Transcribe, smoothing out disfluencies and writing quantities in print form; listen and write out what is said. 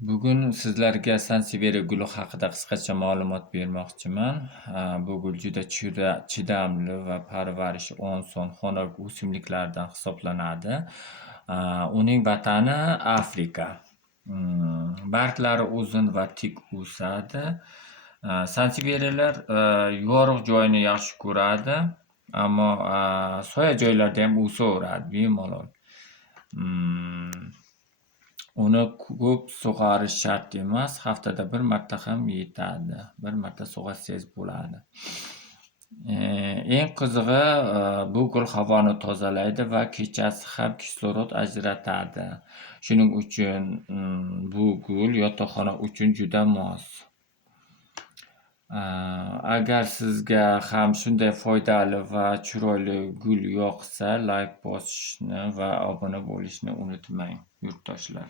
Bugun sizlarga sansevieria guli haqida qisqacha ma'lumot bermoqchiman. Bu gul juda chidamli va parvarishi oson xonalik o'simliklardan hisoblanadi. Uning vatani Afrika. Barglari uzun va tik o'sadi. Sanseveriyalar yorug' joyni yaxshi ko'radi, ammo soya joylarda ham o'saveradi bemalol. Uni ko'p sug'orish shart emas, haftada bir marta ham yetadi. Bir marta sug'orsangiz bo'ladi. Eng qizig'i, bu gul havoni tozalaydi va kechasi ham kislorod ajratadi. Shuning uchun bu gul yotoqxona uchun juda mos. Agar sizga ham shunday foydali va chiroyli gul yoqsa, layk bosishni va obuna bo'lishni unutmang, yurtdoshlar.